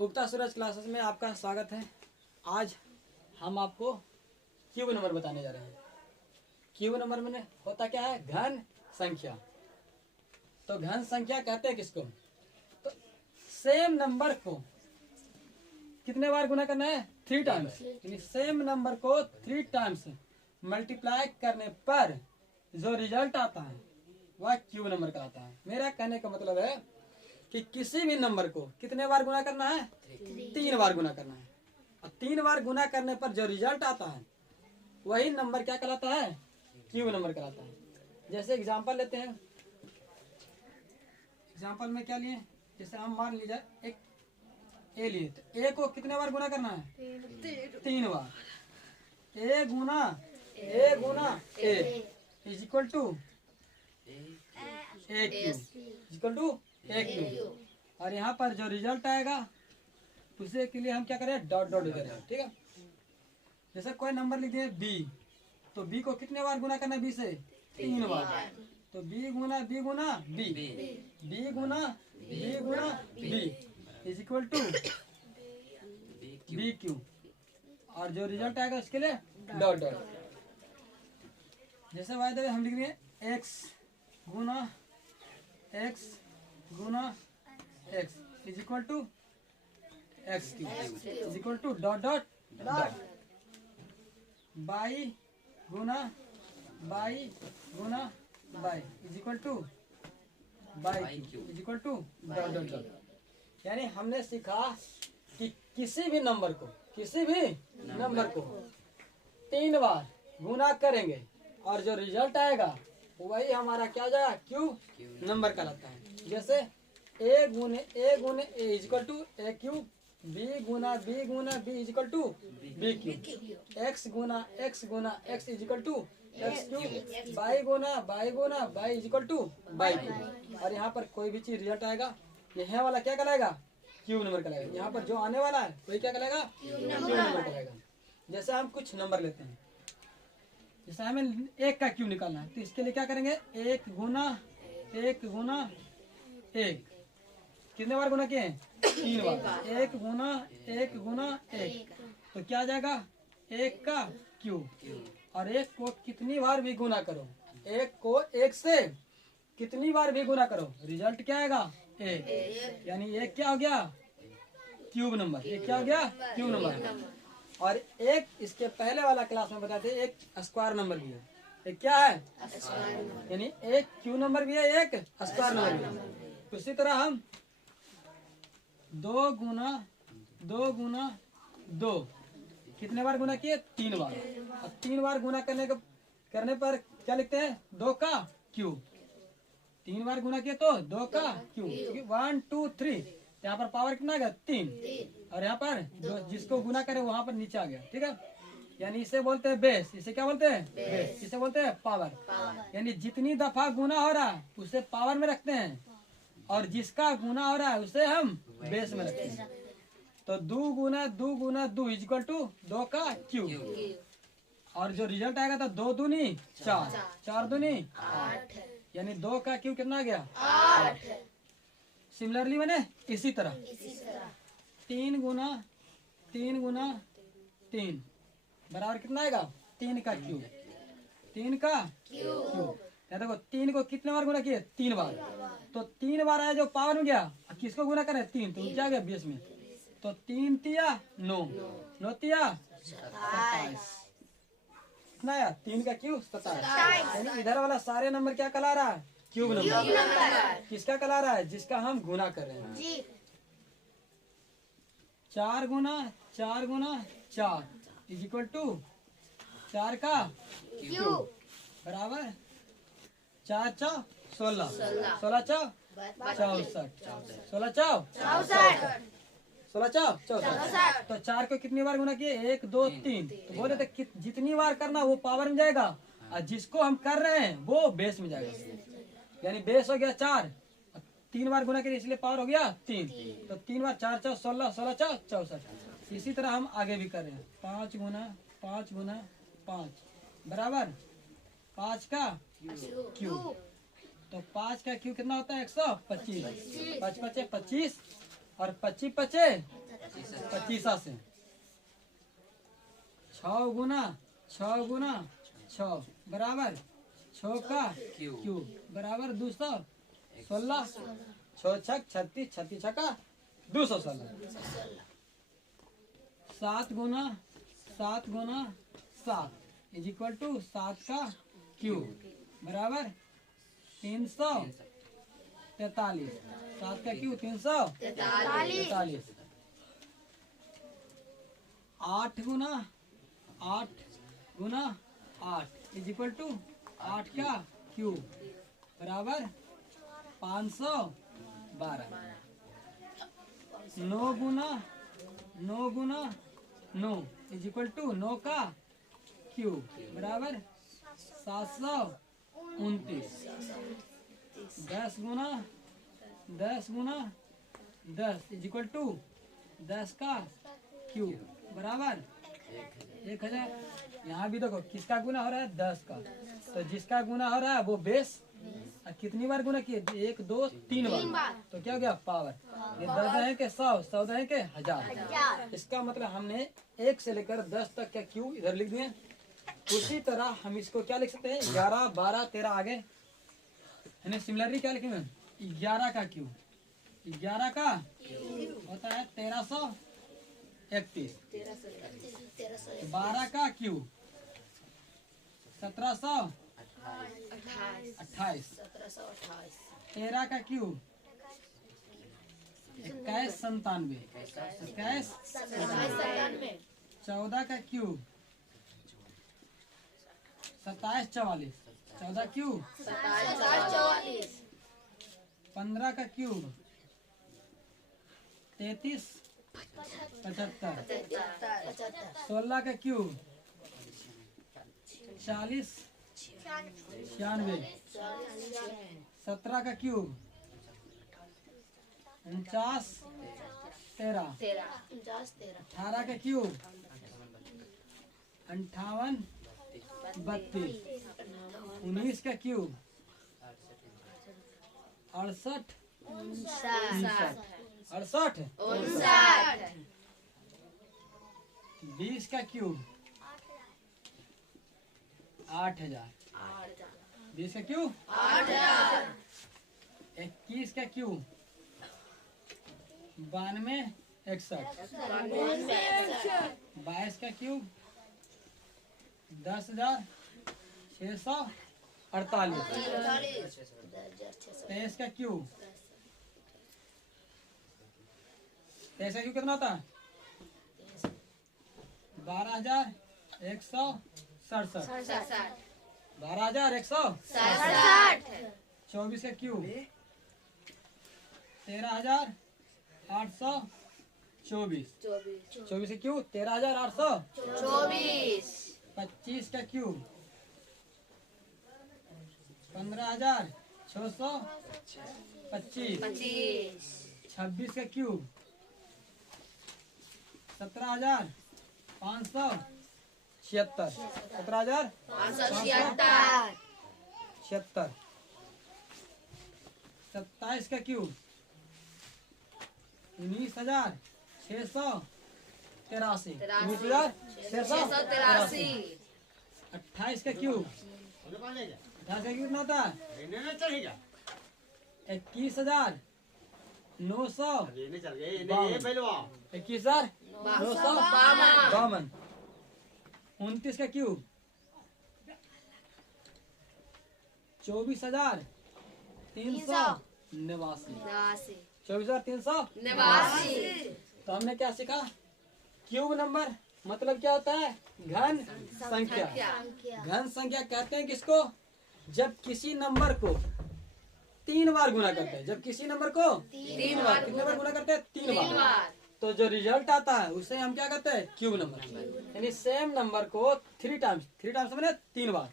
उगता सूरज क्लासेस में आपका स्वागत है। आज हम आपको क्यूब नंबर बताने जा रहे हैं। क्यूब नंबर में होता क्या है? घन संख्या। तो घन संख्या कहते हैं किसको? तो सेम नंबर को कितने बार गुना करना है? 3 टाइम्स। सेम नंबर को 3 टाइम्स मल्टीप्लाई करने पर जो रिजल्ट आता है वह क्यूब नंबर कहलाता है। मेरा कहने का मतलब है कि किसी भी नंबर को कितने बार गुना करना है? 3 बार गुना करना है। और 3 बार गुना करने पर जो रिजल्ट आता है वही नंबर क्या कहलाता है? क्यूब नंबर कहलाता है। जैसे एग्जांपल लेते हैं। एग्जांपल में क्या लिए? जैसे हम मान लीजिए एक ए लिए, तो ए को कितने बार गुना करना है? 3 बार। ए गुना a is equal to a cube. और यहाँ पर जो रिजल्ट आएगा उसे के लिए हम क्या करें? डॉट डॉट करें। ठीक है। जैसे कोई नंबर लिख दिए बी, तो बी को कितने बार गुना करना है? बी से 3 बार। तो बी गुना b is equal to b cube. और जो रिजल्ट आएगा उसके लिए डॉट डॉट। जैसे वाई हम लिख रहे हैं एक्स गुना x is equal to x cube is equal to dot dot dot. Y गुना y is equal to y cube is equal to dot dot dot. यानी हमने सीखा कि किसी भी नंबर को 3 बार गुना करेंगे और जो रिजल्ट आएगा वही हमारा क्या हो जाएगा? क्यूब नंबर कहलाता है। जैसे ए गुने a is equal to a cube, b गुना b is equal to b cube, x गुना x is equal to x cube, y गुना y is equal to y cube. और यहाँ पर कोई भी चीज रिजल्ट आएगा यह वाला क्या कहलाएगा? क्यूब नंबर कहलाएगा। यहाँ पर जो आने वाला है वही क्या कहलाएगा? क्यूब नंबर कहलाएगा। जैसे हम कुछ नंबर लेते हैं, जैसे हमें 1 का क्यूब निकालना है, तो इसके लिए क्या करेंगे? 1 गुना 1 कितने बार गुना किए हैं? 3 बार। 1 गुना 1 तो क्या आ जाएगा? 1 का क्यूब। और 1 को कितनी बार भी गुना करो, 1 को 1 से कितनी बार भी गुना करो, रिजल्ट क्या आएगा? 1। यानी 1 क्या हो गया? Cube number. 1 क्या हो गया? Cube number. और एक इसके पहले वाला क्लास में बताते एक स्क्वायर नंबर भी है। एक क्या है? यानी एक क्यू नंबर भी है, एक स्क्वायर नंबर भी है। उसी तरह हम 2 गुना 2 कितने बार गुना किए? 3 बार। और 3 बार गुना करने पर क्या लिखते हैं? 2 का क्यूब। 3 बार गुना किए तो 2 का क्यूब। 1 2 3 यहाँ पर पावर कितना आ गया? 3। और यहाँ पर जो जिसको गुना करे वहां पर नीचे आ गया। ठीक है। यानी इसे बोलते हैं बेस। इसे क्या बोलते हैं? बेस। इसे बोलते हैं पावर। यानी जितनी दफा गुना हो रहा है उसे पावर में रखते हैं, और जिसका गुना हो रहा है उसे हम बेस में रखते हैं। तो 2 गुना 2 इज इक्वल टू 2 का क्यूब। और जो रिजल्ट आएगा तो 2 दूनी 4, 4 दूनी 8। यानी 2 का क्यूब कितना आ गया? 8। सिमिलरली मैंने इसी तरह 3 गुना 3 बराबर कितना आएगा? 3 का क्यूब। 3 का क्यूब। देखो 3 को कितने बार गुना किए? 3 बार। तो 3 बार आया जो पावर में गया, किसको गुना करे? 3। तो क्या गया? बेस में। तो 3 तिया 9, 9 तिया 27। कितना आया? 3 का क्यूब 27। यानी इधर वाला सारे नंबर क्या कहला रहा है? Cube number. किसका कहला रहा है? जिसका हम गुना कर रहे हैं जी। 4 गुना 4 इज इक्वल टू 4 का क्यूब बराबर 4 चौ 16, 16 चौ 64, 16 चौ 64। तो 4 को कितनी बार गुना किए? 1 2 3। तो बोले थे जितनी बार करना वो पावर में जाएगा, और जिसको हम कर रहे हैं वो बेस में जाएगा। यानी बेस हो गया 4, 3 बार गुना करिए इसलिए पावर हो गया 3। तो 3 बार 4 चौ 16, 16 चौ 64। इसी तरह हम आगे भी कर रहे हैं। 5 गुना 5 बराबर 5 का क्यूब। तो 5 का क्यूब कितना होता है? 125। 5 5 25 और 25 5 25 से 6 गुना 6 बराबर 6 का क्यूब बराबर 216 6 छक 36 36 छका 216 7 गुना 7 इज इक्वल टू 7 का क्यूब बराबर 343 7 का क्यूब 343 8 गुना 8 इज इक्वल टू 8 का क्यूब बराबर 512 9 गुना 9 इज इक्वल टू 9 का क्यूब बराबर 729 10 गुना 10 इज इक्वल टू 10 का क्यूब बराबर 1000। यहाँ भी देखो किसका गुना हो रहा है 10 का, तो जिसका गुना हो रहा है वो बेस कितनी बार गुना किए 1 2 3 बार, तो क्या हो गया पावर। ये 10 है के 100 है के 1000। इसका मतलब हमने 1 से लेकर 10 तक का क्यूब इधर लिख दिए। उसी तरह हम इसको क्या लिख सकते हैं 11 12 13 आगे है सिमिलरली क्या लिखेंगे 11 का क्यूब 11 का होता है 1331 12 का क्यूब 1728 13 का क्यूब 2197 14 का क्यूब 2744 14 क्यूब 15 का क्यूब 3375 16 का क्यूब 40 96 17 का क्यूब 49 13 18 का क्यूब 58 32 19 का क्यूब 68 20 का क्यूब 8000 20 का क्यूब 21 का क्यूब 92 61 22 का क्यूब 10,648 23 का क्यूब 23 का क्यूब कितना होता है 12,167 12,167 24 का क्यूब 13,824 24 का क्यूब 13,824 25 का क्यूब 15,625 26 का क्यूब 17,576 17,576 27 का क्यूब 19,683 19,683 28 का क्यूब 28 का क्यूब कितना होता है 21,952 29 का क्यूब 24,389 24,389। तो हमने क्या सीखा क्यूब नंबर मतलब क्या होता है घन संख्या। घन संख्या कहते हैं किसको जब किसी नंबर को 3 बार गुना करते हैं। जब किसी नंबर को 3 बार कितने बार गुना करते हैं 3 बार, तो जो रिजल्ट आता है उसे हम क्या कहते हैं क्यूब नंबर। यानी सेम नंबर को 3 टाइम्स मैंने 3 बार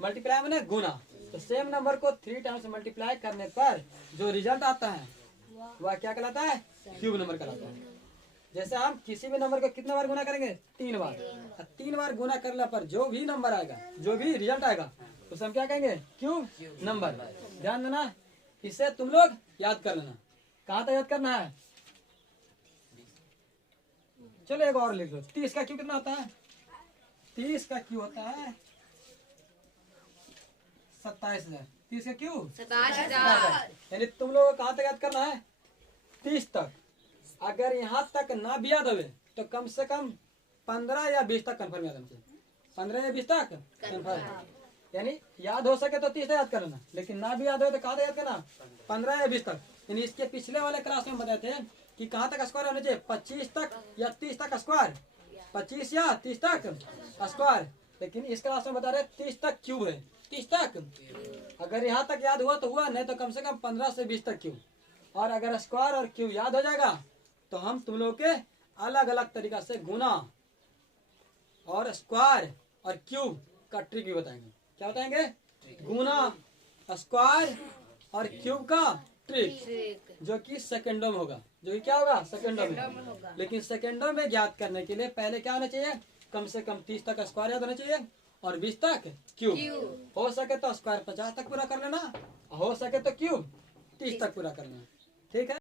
मल्टीप्लाई मैंने गुना, तो सेम नंबर को 3 टाइम्स मल्टीप्लाई करने पर जो रिजल्ट आता है वह क्या कहलाता है क्यूब नंबर कहलाता है। जैसे हम किसी भी नंबर को कितने बार गुना करेंगे 3 बार, 3 बार गुना करने पर जो भी नंबर आएगा जो भी रिजल्ट आएगा उसे हम क्या कहेंगे क्यूब नंबर। ध्यान देना, इसे तुम लोग याद कर लेना। कहाँ तक याद करना है चलो एक और लिख लो। 30 का क्यू कितना होता है? 30 का क्यू होता है 27,000। 30 का क्यू 27,000। यानी तुम लोगों को कहाँ तक याद करना है? 30 तक। अगर यहाँ तक ना भी याद हो तो कम से कम 15 या 20 तक कंफर्म याद होना चाहिए। 15 या 20 तक कंफर्म। यानी याद हो सके तो 30 तक याद कर लेना, लेकिन ना भी याद हो तो कहाँ तक याद करना? 15 या 20 तक। यानी इसके पिछले वाले क्लास में बताए थे कि कहाँ तक स्क्वायर होना चाहिए? 25 तक या 30 तक स्क्वायर। 25 या 30 तक स्क्वायर। लेकिन इस क्लास में बता रहे 30 तक क्यूब है। 30 तक अगर यहाँ तक याद हुआ तो हुआ, नहीं तो कम से कम 15 से 20 तक क्यूब। और अगर स्क्वायर और क्यूब याद हो जाएगा तो हम तुम लोग के अलग अलग तरीका से गुना और स्क्वायर और क्यूब का ट्रिक भी बताएंगे। क्या बताएंगे? गुना, स्क्वायर और क्यूब का ट्रिक, जो कि सेकंडों में होगा। जो कि क्या होगा? सेकंडों में। लेकिन सेकंडों में ज्ञात करने के लिए पहले क्या होना चाहिए? कम से कम 30 तक स्क्वायर याद होना चाहिए और 20 तक क्यूब। हो सके तो स्क्वायर 50 तक पूरा कर लेना, हो सके तो क्यूब 30 तक पूरा करना। ठीक है।